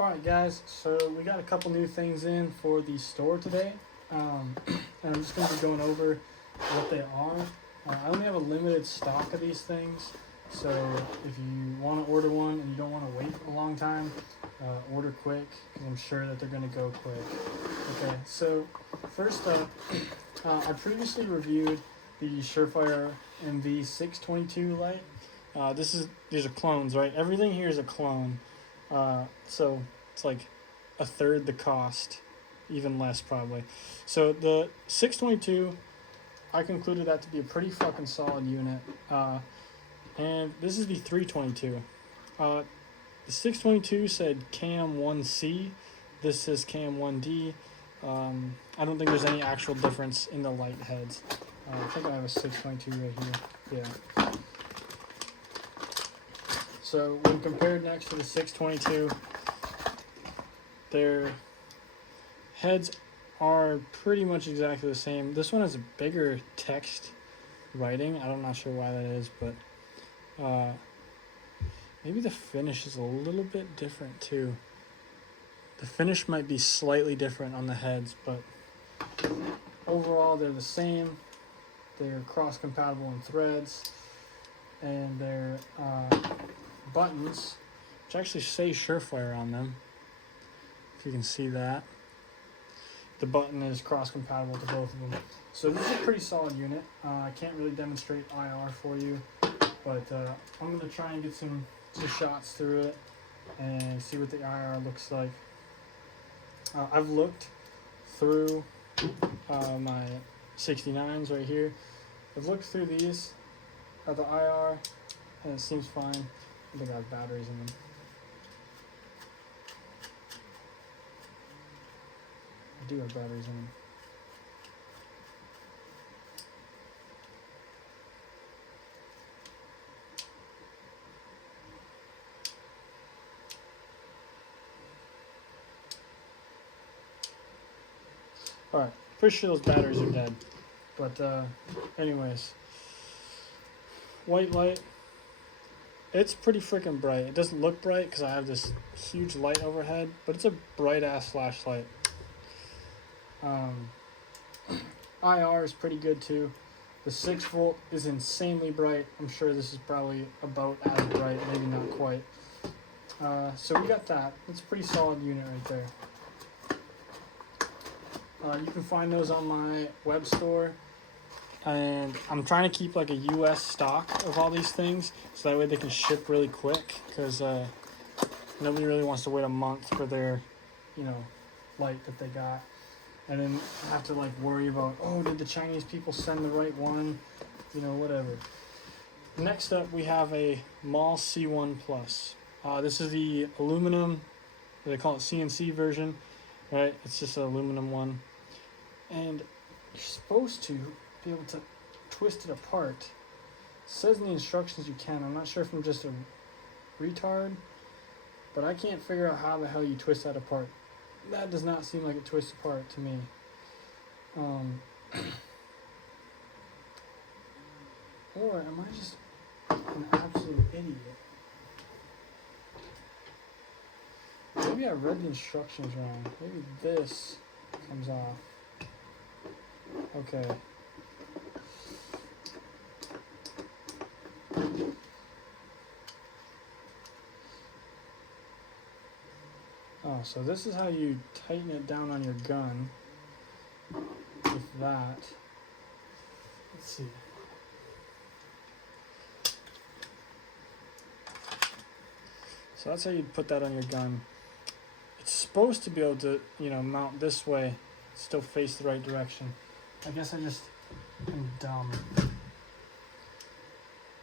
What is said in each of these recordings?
Alright guys, so we got a couple new things in for the store today, and I'm just going to be going over what they are. I only have a limited stock of these things, so if you want to order one and you don't want to wait a long time, order quick, because I'm sure that they're going to go quick. Okay, so first up, I previously reviewed the Surefire MV622 light. These are clones, right? Everything here is a clone. So it's like a third the cost, even less probably. So the 622, I concluded that to be a pretty fucking solid unit. And this is the 322. The 622 said KM1C. This says KM1D. I don't think there's any actual difference in the light heads. I think I have a 622 right here. Yeah. So when compared next to the 622, their heads are pretty much exactly the same. This one has a bigger text writing. I'm not sure why that is, but maybe the finish is a little bit different too. The finish might be slightly different on the heads, but overall they're the same. They're cross-compatible in threads, and they're buttons, which actually say Surefire on them, if you can see that. The button is cross-compatible to both of them. So this is a pretty solid unit. I can't really demonstrate IR for you, but I'm going to try and get some shots through it and see what the IR looks like. I've looked through my 69s right here. I've looked through these at the IR, and it seems fine. I think I have batteries in them. I do have batteries in them. Alright, pretty sure those batteries are dead. But anyways, white light. It's pretty freaking bright. It doesn't look bright because I have this huge light overhead, but it's a bright ass flashlight. IR is pretty good too. The 6 volt is insanely bright. I'm sure this is probably about as bright, maybe not quite. So we got that. It's a pretty solid unit right there. You can find those on my web store. And I'm trying to keep like a US stock of all these things, so that way they can ship really quick, because nobody really wants to wait a month for their, light that they got, and then have to like worry about, oh, did the Chinese people send the right one, whatever. Next up, we have a mawl C1 Plus. This is the aluminum, they call it CNC version, right? It's just an aluminum one, and you're supposed to be able to twist it apart. It says in the instructions you can. I'm not sure if I'm just a retard, but I can't figure out how the hell you twist that apart. That does not seem like it twists apart to me. Or am I just an absolute idiot? Maybe I read the instructions wrong. Maybe this comes off. Okay. Oh, so this is how you tighten it down on your gun with that. Let's see. So that's how you put that on your gun. It's supposed to be able to, mount this way, still face the right direction. I guess I just am dumb.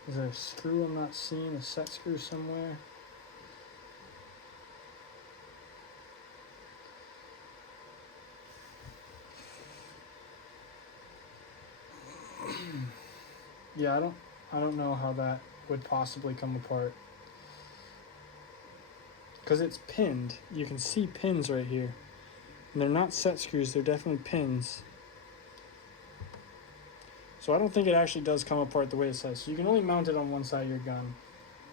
Is there a screw I'm not seeing? A set screw somewhere? Yeah, I don't know how that would possibly come apart. Because it's pinned. You can see pins right here. And they're not set screws, they're definitely pins. So I don't think it actually does come apart the way it says. So you can only mount it on one side of your gun,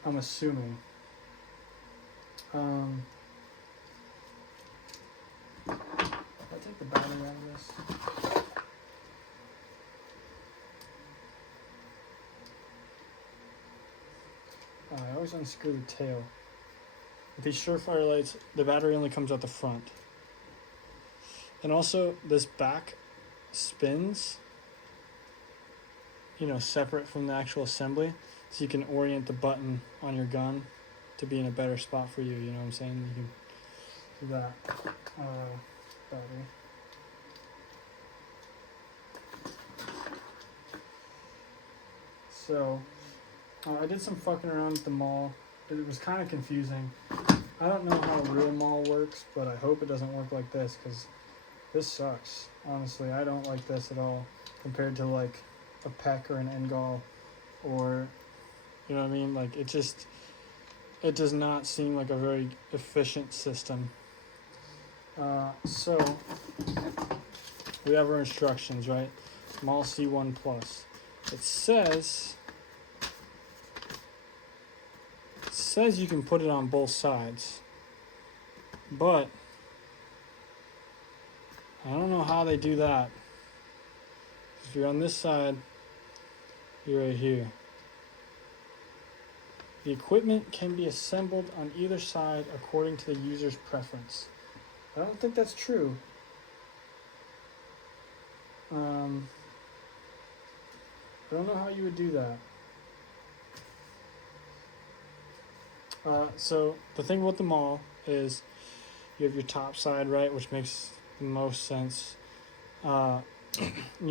I'm assuming. always unscrew the tail. With these Surefire lights, the battery only comes out the front. And also, this back spins, you know, separate from the actual assembly, so you can orient the button on your gun to be in a better spot for you, you know what I'm saying? You can do that. Battery. So, I did some fucking around at the mall. It was kind of confusing. I don't know how a real mawl works, but I hope it doesn't work like this, because this sucks. Honestly, I don't like this at all compared to like a PEC or an NGAL, or, you know what I mean? Like, it does not seem like a very efficient system. So, we have our instructions, right? Mawl C1 Plus. It says you can put it on both sides, but I don't know how they do that. If you're on this side, you're right here. The equipment can be assembled on either side according to the user's preference. I don't think that's true. I don't know how you would do that. So the thing about the mawl is you have your top side, right, which makes the most sense. You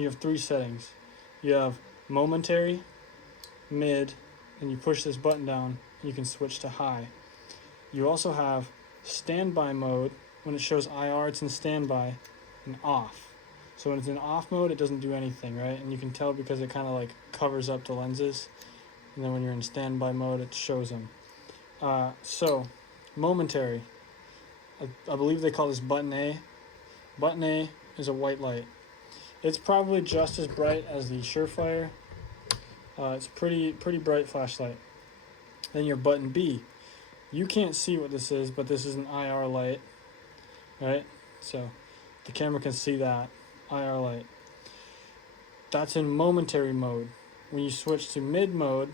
have 3 settings. You have momentary, mid, and you push this button down, and you can switch to high. You also have standby mode. When it shows IR, it's in standby, and off. So when it's in off mode, it doesn't do anything, right? And you can tell because it kind of like covers up the lenses. And then when you're in standby mode, it shows them. So, momentary. I believe they call this button A. Button A is a white light. It's probably just as bright as the Surefire. It's pretty bright flashlight. Then your button B. You can't see what this is, but this is an IR light, right? So the camera can see that IR light. That's in momentary mode. When you switch to mid mode,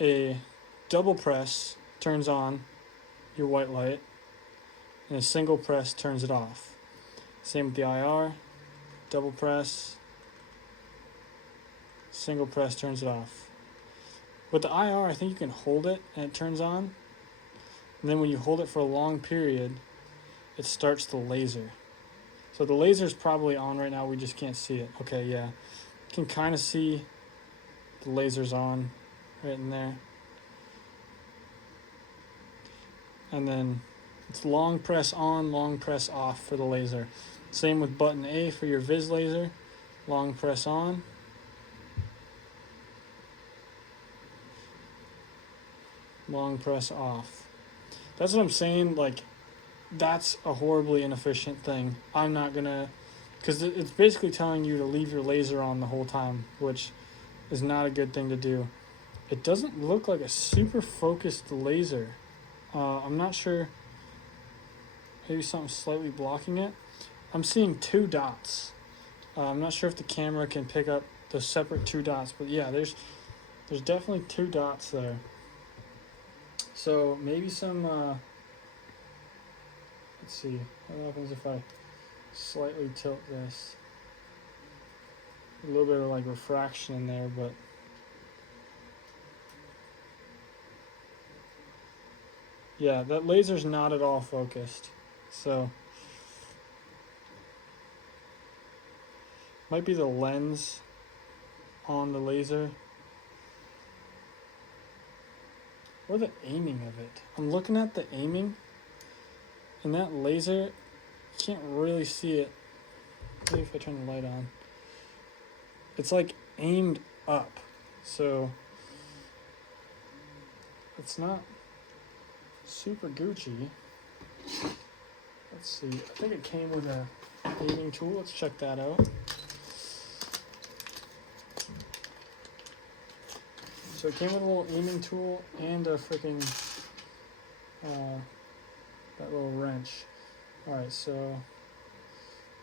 a double press turns on your white light, and a single press turns it off. Same with the IR, double press, single press turns it off. With the IR, I think you can hold it and it turns on. And then when you hold it for a long period, it starts the laser. So the laser is probably on right now, we just can't see it. Okay, yeah. You can kind of see the laser's on right in there. And then it's long press on, long press off for the laser. Same with button A for your vis laser. Long press on. Long press off. That's what I'm saying, like, that's a horribly inefficient thing. I'm not gonna, because it's basically telling you to leave your laser on the whole time, which is not a good thing to do. It doesn't look like a super focused laser. I'm not sure, maybe something slightly blocking it. I'm seeing 2 dots. I'm not sure if the camera can pick up the separate 2 dots, but yeah, there's definitely 2 dots there. So maybe some, let's see, what happens if I slightly tilt this? A little bit of like refraction in there, but yeah, that laser's not at all focused. So might be the lens on the laser or the aiming of it. I'm looking at the aiming, and that laser, you can't really see it. Maybe if I turn the light on. It's like aimed up, so it's not super Gucci. Let's see, I think it came with a aiming tool. Let's check that out. So it came with a little aiming tool and a freaking that little wrench. Alright, so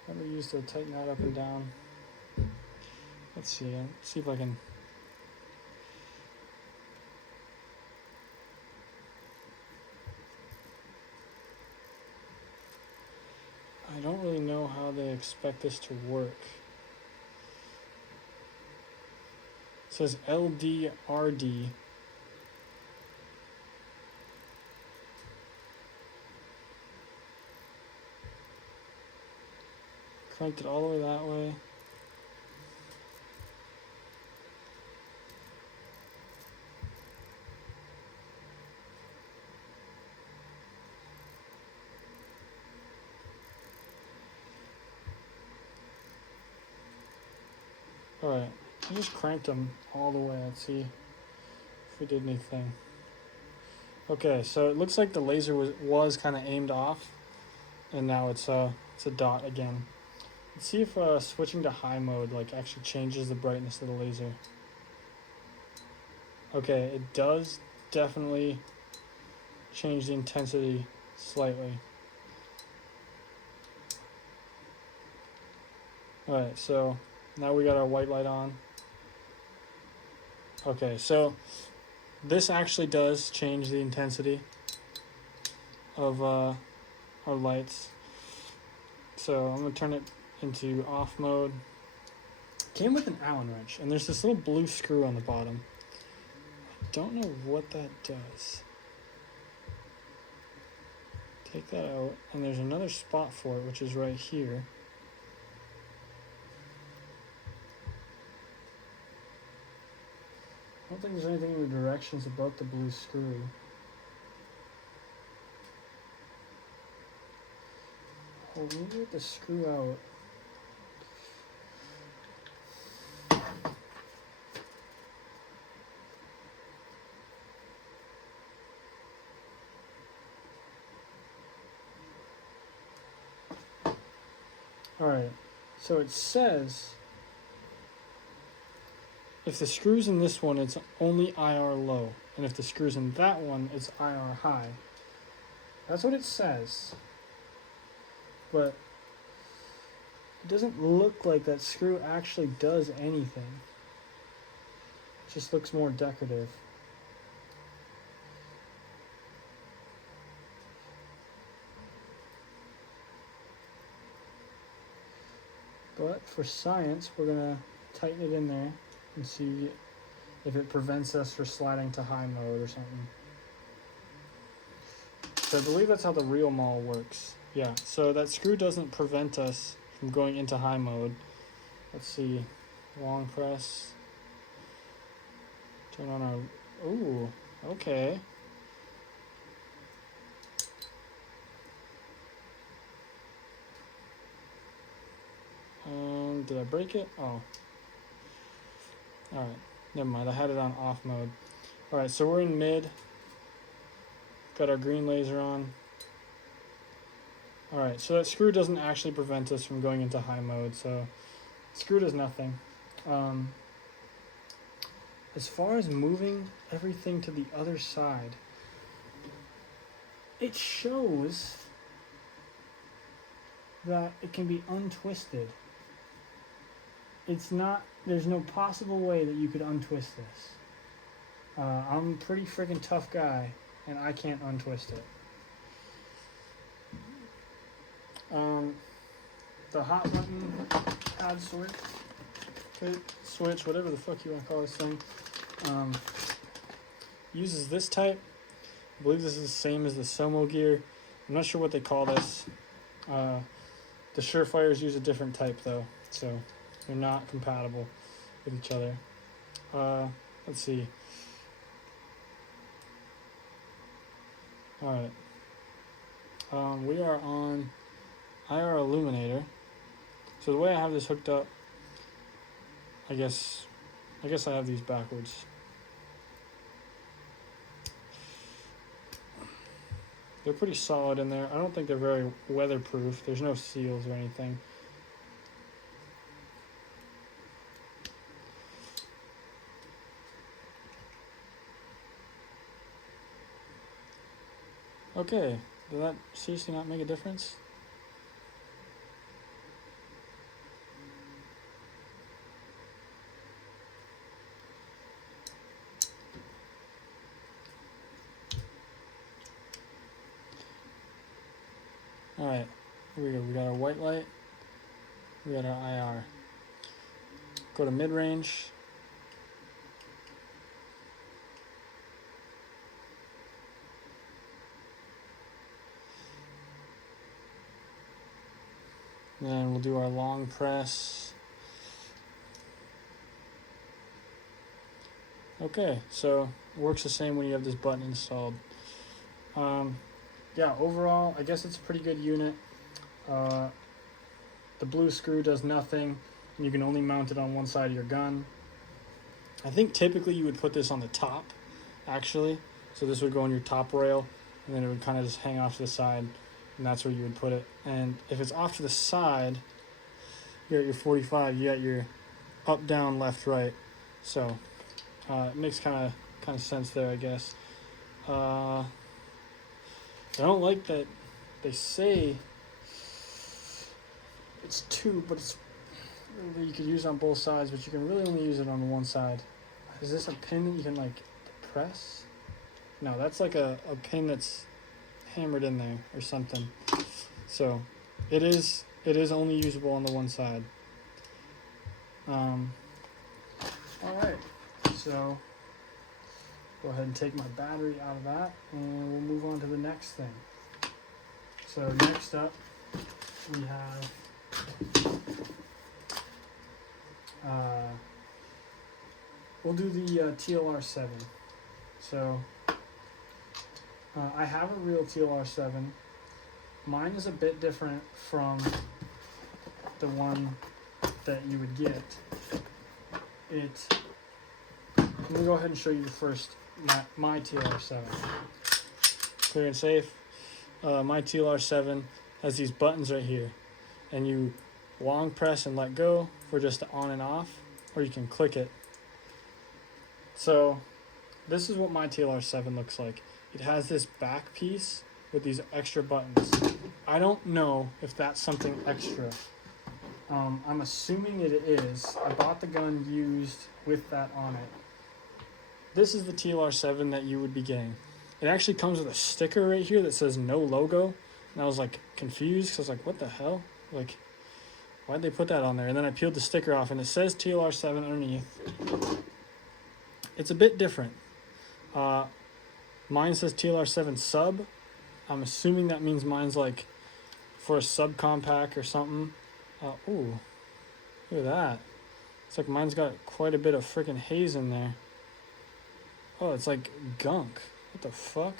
let me use to tighten that up and down. Let's see if I can. don't really know how they expect this to work. It says LDRD. Cranked it all the way that way. Alright, I just cranked them all the way. Let's see if we did anything. Okay, so it looks like the laser was kind of aimed off, and now it's a dot again. Let's see if switching to high mode like actually changes the brightness of the laser. Okay, it does definitely change the intensity slightly. Alright, so now we got our white light on. Okay, so this actually does change the intensity of our lights. So I'm going to turn it into off mode. Came with an Allen wrench, and there's this little blue screw on the bottom. I don't know what that does. Take that out, and there's another spot for it, which is right here. I don't think there's anything in the directions about the blue screw. Oh, maybe with the screw out. Alright, so it says if the screw's in this one, it's only IR low. And if the screw's in that one, it's IR high. That's what it says. But it doesn't look like that screw actually does anything. It just looks more decorative. But for science, we're going to tighten it in there and see if it prevents us from sliding to high mode or something. So I believe that's how the real mawl works. Yeah, so that screw doesn't prevent us from going into high mode. Let's see, long press. Turn on our, ooh, okay. Did I break it? Oh. Alright, never mind, I had it on off mode. Alright, so we're in mid. Got our green laser on. Alright, so that screw doesn't actually prevent us from going into high mode, so screw does nothing. As far as moving everything to the other side, it shows that it can be untwisted. It's not, there's no possible way that you could untwist this. I'm a pretty freaking tough guy, and I can't untwist it. The hot button pad switch, whatever the fuck you want to call this thing, uses this type. I believe this is the same as the SoMo gear. I'm not sure what they call this. The Surefires use a different type though, so they're not compatible with each other. Let's see. Alright. We are on IR illuminator. So the way I have this hooked up, I guess I have these backwards. They're pretty solid in there. I don't think they're very weatherproof. There's no seals or anything. Okay, did that seriously not make a difference? Alright, Here we go. We got our white light. We got our IR. Go to mid-range. Then we'll do our long press. Okay, so it works the same when you have this button installed. Yeah, overall, I guess it's a pretty good unit. The blue screw does nothing, and you can only mount it on one side of your gun. I think typically you would put this on the top, actually. So this would go on your top rail, and then it would kind of just hang off to the side, and that's where you would put it. And if it's off to the side, you got your 45, you got your up, down, left, right. So it makes kind of sense there, I guess. I don't like that they say it's 2, but it's you could use it on both sides, but you can really only use it on one side. Is this a pin that you can like press? No, that's like a pin that's hammered in there or something. So it is only usable on the one side. All right, so go ahead and take my battery out of that, and we'll move on to the next thing. So next up, we have we'll do the TLR7. So I have a real TLR7. Mine is a bit different from the one that you would get. Let me go ahead and show you first my TLR7. Clear and safe. My TLR7 has these buttons right here, and you long press and let go for just the on and off, or you can click it. So this is what my TLR7 looks like. It has this back piece with these extra buttons. I don't know if that's something extra. I'm assuming it is. I bought the gun used with that on it. This is the TLR7 that you would be getting. It actually comes with a sticker right here that says no logo. And I was like confused because I was like, what the hell? Like, why'd they put that on there? And then I peeled the sticker off and it says TLR7 underneath. It's a bit different. Mine says TLR7 sub. I'm assuming that means mine's like for a subcompact or something. Ooh, look at that. It's like mine's got quite a bit of freaking haze in there. Oh, it's like gunk. What the fuck?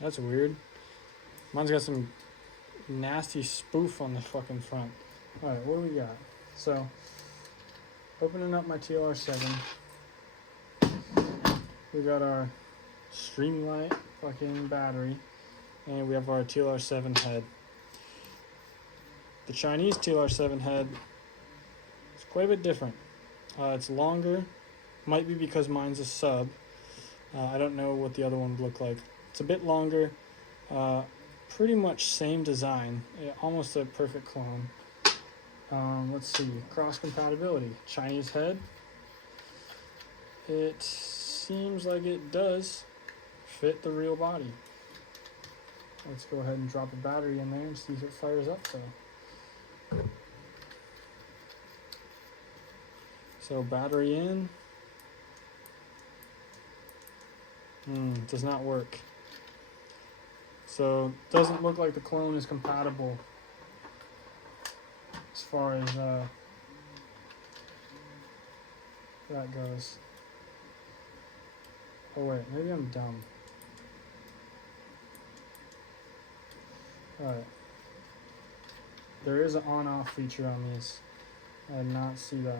That's weird. Mine's got some nasty spoof on the fucking front. Alright, what do we got? So, opening up my TLR7. We got our Streamlight fucking battery. And we have our TLR7 head. The Chinese TLR7 head is quite a bit different. It's longer. Might be because mine's a sub. I don't know what the other one would look like. It's a bit longer. Pretty much same design. Almost a perfect clone. Let's see. Cross compatibility. Chinese head. It seems like it does fit the real body. Let's go ahead and drop a battery in there and see if it fires up though. So battery in. Does not work. So doesn't look like the clone is compatible as far as that goes. Oh wait, maybe I'm dumb. Alright. There is an on-off feature on these. I did not see that.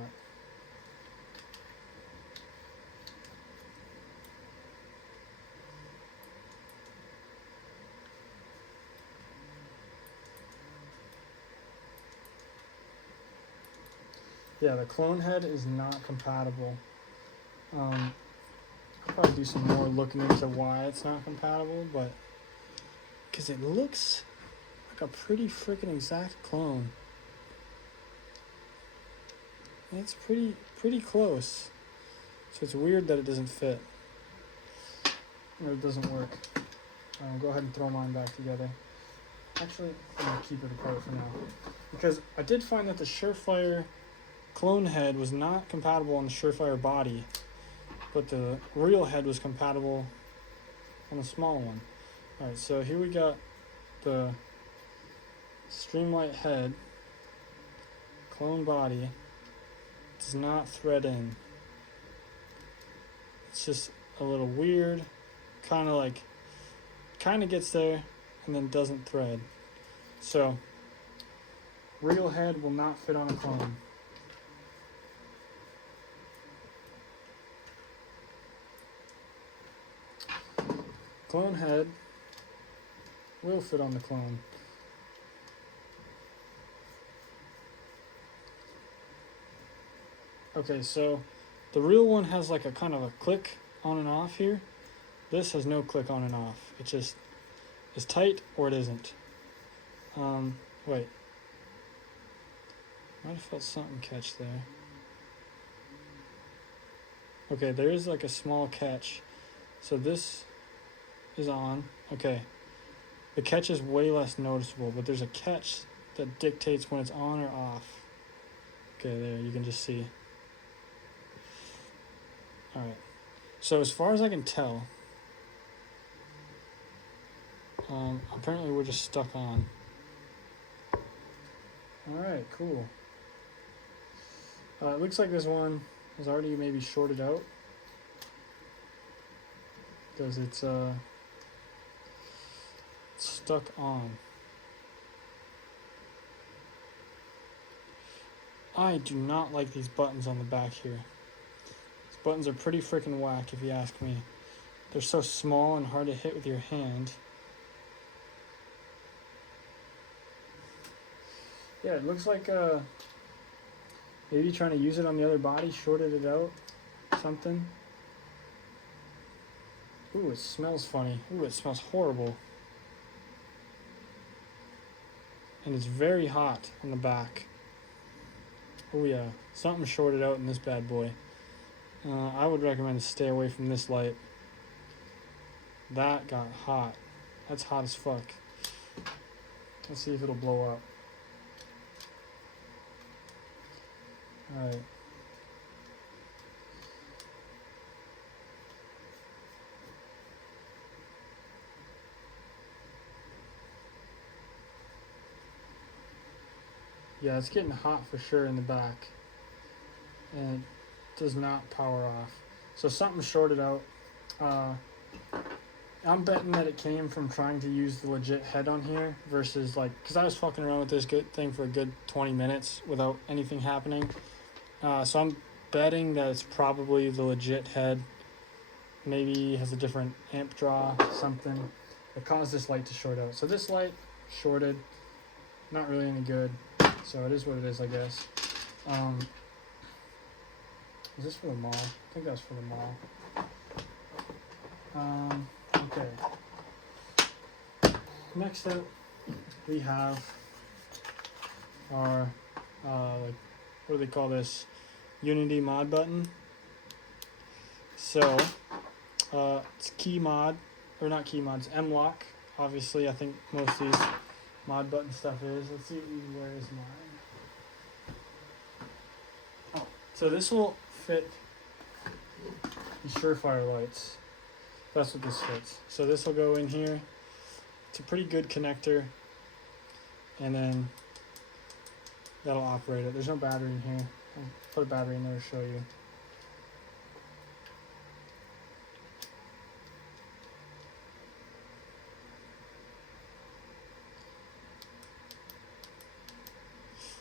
Yeah, the clone head is not compatible. I'll probably do some more looking into why it's not compatible, but because it looks like a pretty freaking exact clone. And it's pretty close. So it's weird that it doesn't fit. Or it doesn't work. Go ahead and throw mine back together. Actually, I'm going to keep it apart for now. Because I did find that the Surefire clone head was not compatible on the Surefire body, but the real head was compatible on the small one. Alright, so here we got the Streamlight head, clone body, does not thread in. It's just a little weird, kind of gets there and then doesn't thread. So, real head will not fit on a clone. Clone head will fit on the clone. Okay, so the real one has like a kind of a click on and off here. This has no click on and off. It just is tight or it isn't. Wait. Might have felt something catch there. Okay, there is like a small catch. So this is on. Okay. The catch is way less noticeable, but there's a catch that dictates when it's on or off. Okay, there, you can just see. Alright. So as far as I can tell, apparently we're just stuck on. Alright, cool. It looks like this one is already maybe shorted out, because it's stuck on. I do not like these buttons on the back here. These buttons are pretty freaking whack if you ask me. They're so small and hard to hit with your hand. Yeah, it looks like maybe trying to use it on the other body, shorted it out, something. Ooh, it smells funny. Ooh, it smells horrible. And it's very hot on the back. Oh yeah, something shorted out in this bad boy. I would recommend to stay away from this light. That got hot. That's hot as fuck. Let's see if it'll blow up. Alright. Yeah, it's getting hot for sure in the back. And it does not power off. So something shorted out. I'm betting that it came from trying to use the legit head on here versus like, because I was fucking around with this good thing for a good 20 minutes without anything happening. So I'm betting that it's probably the legit head. Maybe has a different amp draw, something that caused this light to short out. So this light shorted, not really any good. So it is what it is, I guess. Is this for the mawl? I think that's for the mawl. Okay. Next up, we have our, like, what do they call this? Unity mod button. So, it's key mod, or not key mods, M-lock. Obviously, I think most of these mod button stuff is. Let's see where is mine. Oh, so this will fit the Surefire lights. That's what this fits. So this will go in here. It's a pretty good connector, and then that'll operate it. There's no battery in here. I'll put a battery in there to show you.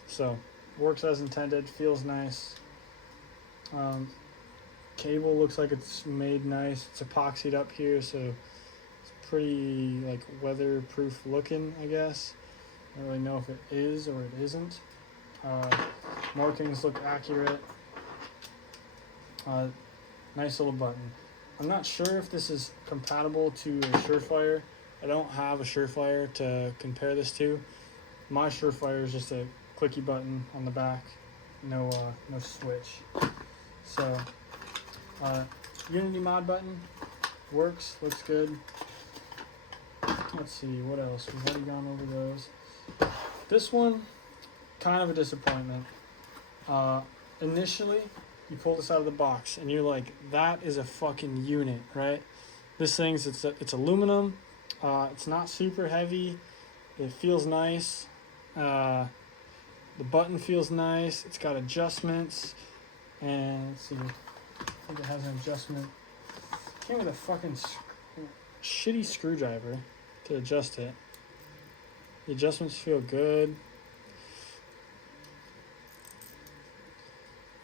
So, works as intended, feels nice. Cable looks like it's made nice. It's epoxied up here, so it's pretty like weatherproof looking, I guess. I don't really know if it is or it isn't. Markings look accurate. Nice little button. I'm not sure if this is compatible to a Surefire. I don't have a Surefire to compare this to. My Surefire is just a clicky button on the back, no switch. So Unity mod button works, looks good. Let's see, what else? We've already gone over those. This one, kind of a disappointment. Initially, you pull this out of the box, and you're like, that is a fucking unit, right? This thing's, it's aluminum. It's not super heavy. It feels nice. The button feels nice. It's got adjustments. And let's see, I think it has an adjustment. It came with a fucking shitty screwdriver to adjust it. The adjustments feel good.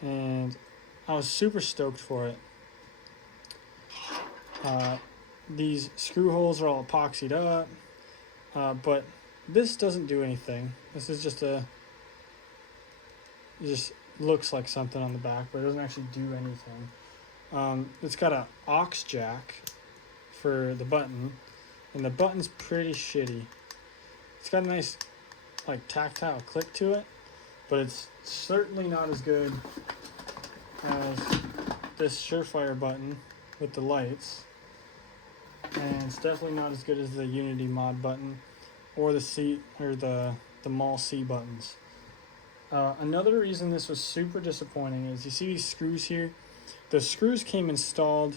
And I was super stoked for it. These screw holes are all epoxied up, but this doesn't do anything. This is just it just looks like something on the back, but it doesn't actually do anything. It's got an aux jack for the button, and the button's pretty shitty. It's got a nice like tactile click to it, but it's certainly not as good as this Surefire button with the lights, and it's definitely not as good as the Unity mod button or the C or the mawl C buttons. Another reason this was super disappointing is you see these screws here. The screws came installed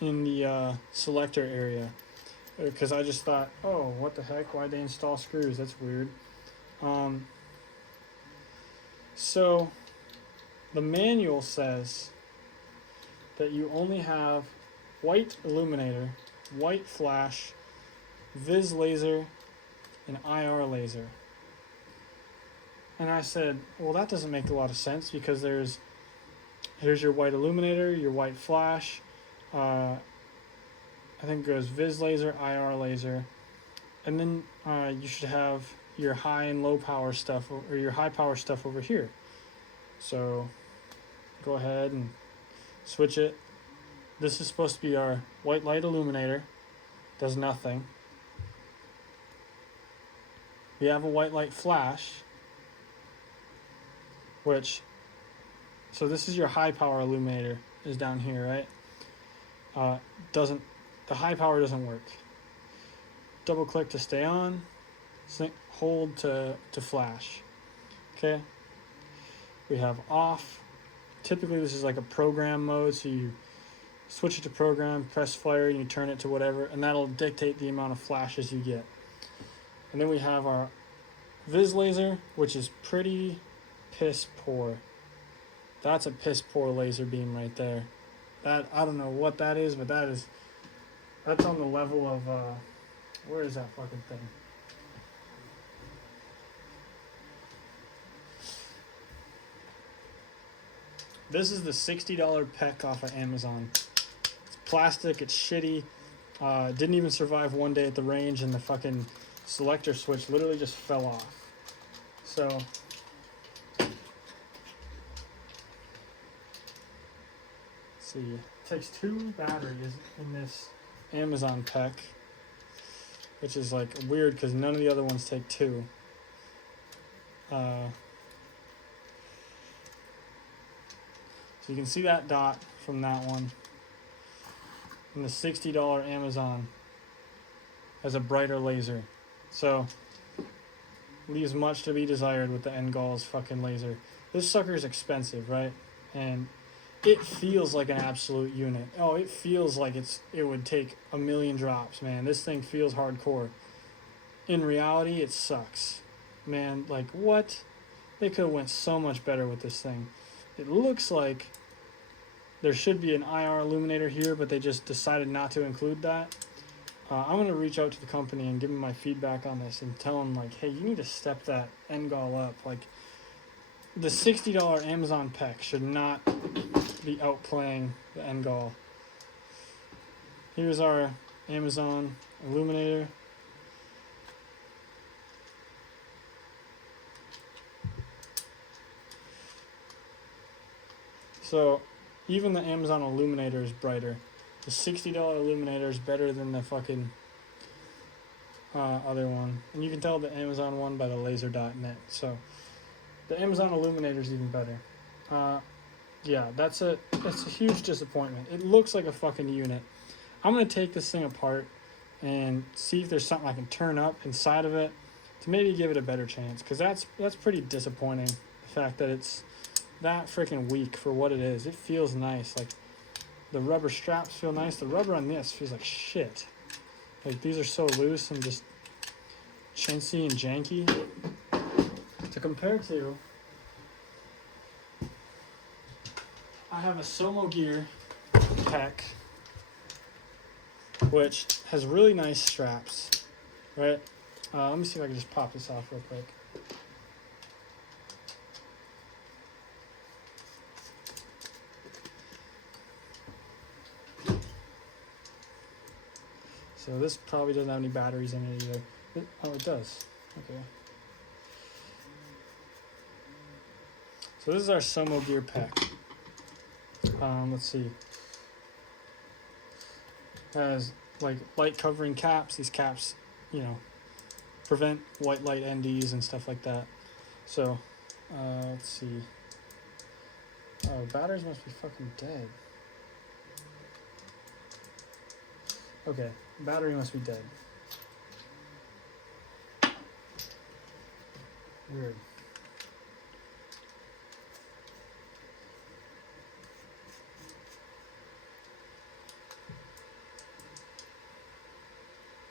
in the selector area because I just thought, oh, what the heck? Why'd they install screws? That's weird. So the manual says that you only have white illuminator, white flash, vis laser, and IR laser. And I said, well, that doesn't make a lot of sense because here's your white illuminator, your white flash, I think it goes vis laser, IR laser, and then you should have your high and low power stuff, or your high power stuff over here. So go ahead and switch it. This is supposed to be our white light illuminator, does nothing. We have a white light flash, so this is your high power illuminator, is down here, right? The high power doesn't work. Double click to stay on, hold to flash. Okay. We have off. Typically this is like a program mode, so you switch it to program, press fire, and you turn it to whatever, and that'll dictate the amount of flashes you get. And then we have our vis laser, which is pretty piss poor. That's a piss poor laser beam right there. That, I don't know what that is, but that's on the level of where is that fucking thing? This is the $60 PEC off of Amazon. It's plastic, it's shitty. Didn't even survive one day at the range, and the fucking selector switch literally just fell off. So see, it takes 2 batteries in this Amazon PEC, which is like weird because none of the other ones take 2. So you can see that dot from that one. And the $60 Amazon has a brighter laser. So leaves much to be desired with the NGAL's fucking laser. This sucker is expensive, right? And it feels like an absolute unit. Oh, it feels like it would take a million drops, man. This thing feels hardcore. In reality, it sucks. Man, like, what? They could have went so much better with this thing. It looks like there should be an IR illuminator here, but they just decided not to include that. I'm going to reach out to the company and give them my feedback on this and tell them, like, hey, you need to step that NGAL up. Like, the $60 Amazon PEC should not be outplaying the NGAL. Here's our Amazon illuminator. So even the Amazon illuminator is brighter. The $60 illuminator is better than the fucking other one. And you can tell the Amazon one by the laser.net. So the Amazon illuminator is even better. Yeah, that's a huge disappointment. It looks like a fucking unit. I'm going to take this thing apart and see if there's something I can turn up inside of it to maybe give it a better chance, because that's pretty disappointing, the fact that it's that freaking weak for what it is. It feels nice. Like, the rubber straps feel nice. The rubber on this feels like shit. Like, these are so loose and just chintzy and janky. To compare to, I have a SoMo Gear pack, which has really nice straps, right? Let me see if I can just pop this off real quick. So this probably doesn't have any batteries in it either. Oh, it does. Okay. So this is our SoMo Gear pack. Let's see. It has like light covering caps. These caps, you know, prevent white light NDs and stuff like that. So, let's see. Oh, batteries must be fucking dead. Okay, battery must be dead. Weird.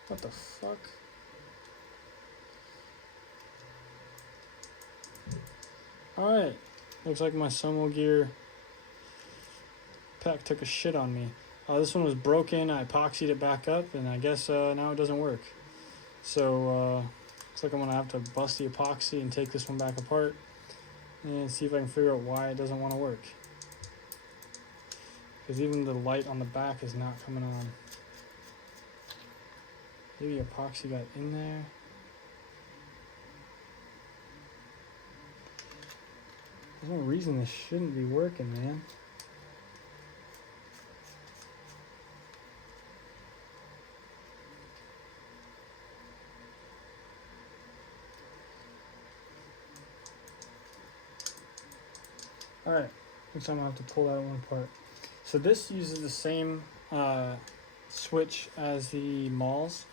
What the fuck? Alright, looks like my SoMo Gear pack took a shit on me. This one was broken. I epoxied it back up, and I guess now it doesn't work. So looks like I'm gonna have to bust the epoxy and take this one back apart and see if I can figure out why it doesn't want to work. Because even the light on the back is not coming on. Maybe epoxy got in there. There's no reason this shouldn't be working, man. Alright, looks like I'm gonna have to pull that one apart. So this uses the same switch as the mawls,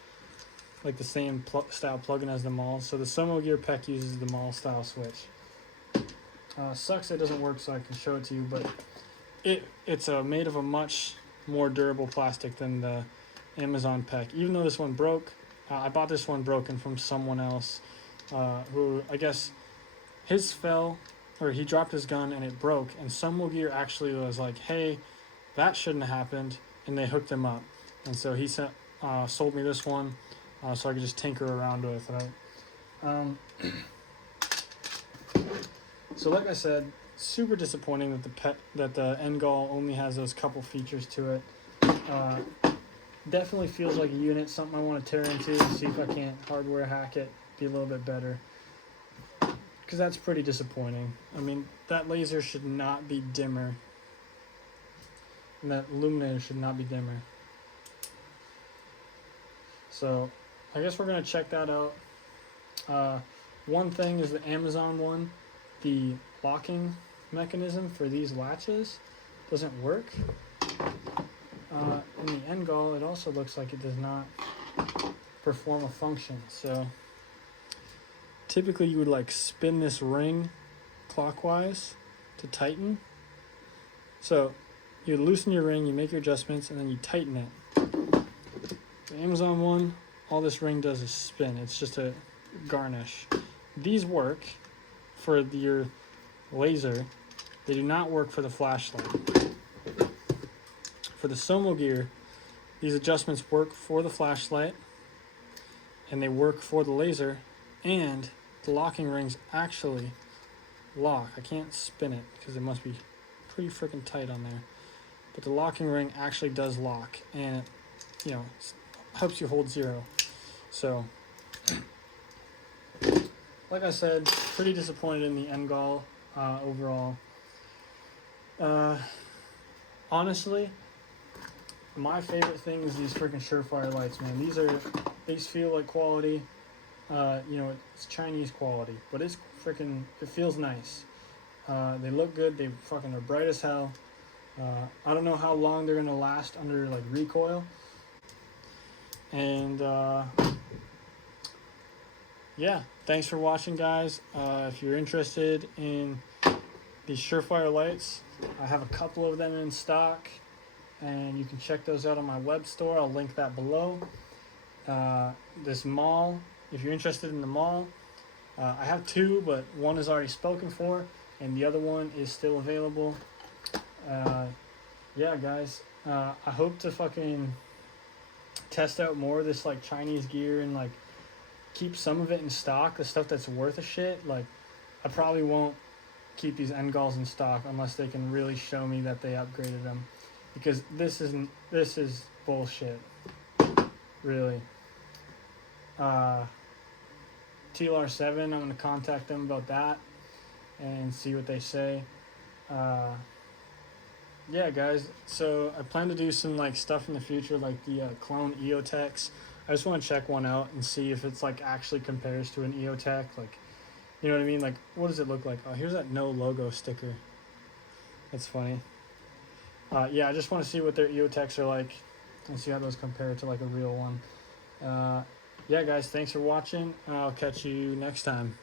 like the same style plugin as the mawls. So the SoMo Gear Pack uses the mawl style switch. Sucks it doesn't work, so I can show it to you, but it's made of a much more durable plastic than the Amazon pack. Even though this one broke, I bought this one broken from someone else who, I guess, his fell, or he dropped his gun and it broke, and SoMo Gear actually was like, hey, that shouldn't have happened, and they hooked him up. And so he sold me this one so I could just tinker around with it. So like I said, super disappointing that the NGAL only has those couple features to it. Definitely feels like a unit, something I want to tear into and see if I can't hardware hack it, be a little bit better. Because that's pretty disappointing. I mean, that laser should not be dimmer. And that illuminator should not be dimmer. So, I guess we're going to check that out. One thing is the Amazon one. The locking mechanism for these latches doesn't work. In the NGAL, it also looks like it does not perform a function. So typically you would like spin this ring clockwise to tighten. So you loosen your ring, you make your adjustments, and then you tighten it. The Amazon one, all this ring does is spin. It's just a garnish. These work for your laser. They do not work for the flashlight. For the SoMo Gear, these adjustments work for the flashlight, and they work for the laser, and the locking rings actually lock. I can't spin it because it must be pretty freaking tight on there. But the locking ring actually does lock, and it, helps you hold zero. So, like I said, pretty disappointed in the NGAL overall. Honestly, my favorite thing is these freaking Surefire lights, man. These feel like quality. It's Chinese quality, but it feels nice. They look good. They fucking are bright as hell. I don't know how long they're gonna last under like recoil. And yeah, thanks for watching, guys. If you're interested in these Surefire lights, I have a couple of them in stock, and you can check those out on my web store. I'll link that below. This mawl, if you're interested in the mawl, I have two, but one is already spoken for, and the other one is still available. Yeah, guys, I hope to fucking test out more of this like Chinese gear and like keep some of it in stock, the stuff that's worth a shit. Like, I probably won't keep these NGALs in stock unless they can really show me that they upgraded them, because this is bullshit, really. TLR7, I'm gonna contact them about that and see what they say. Yeah, guys, so I plan to do some like stuff in the future, like the clone EOTechs. I just want to check one out and see if it's like actually compares to an EOTech, like, you know what I mean? Like, what does it look like? Oh, here's that no logo sticker. That's funny. Yeah, I just want to see what their EOTechs are like and see how those compare to like a real one. Yeah, guys, thanks for watching. I'll catch you next time.